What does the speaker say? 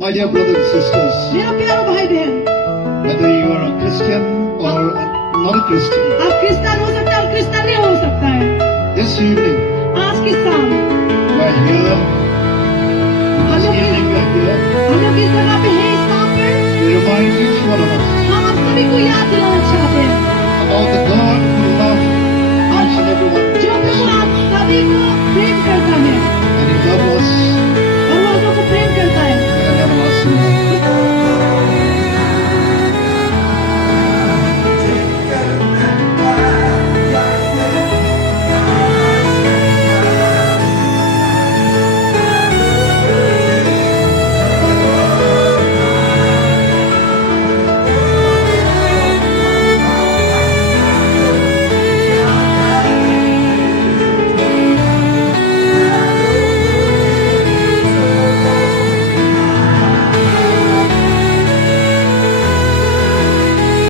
My dear brothers and sisters, मेरा प्यारा भाई बहन, whether you are a Christian or not a Christian, आप क्रिश्चियन हो सकता है और क्रिश्चियन नहीं हो सकता है। this evening आज की शाम we are here. This evening we are here हम लोग इस जगह पे हैं, इस शाम पर to remind each one of us हम आप सभी को याद दिलाना चाहते हैं about the God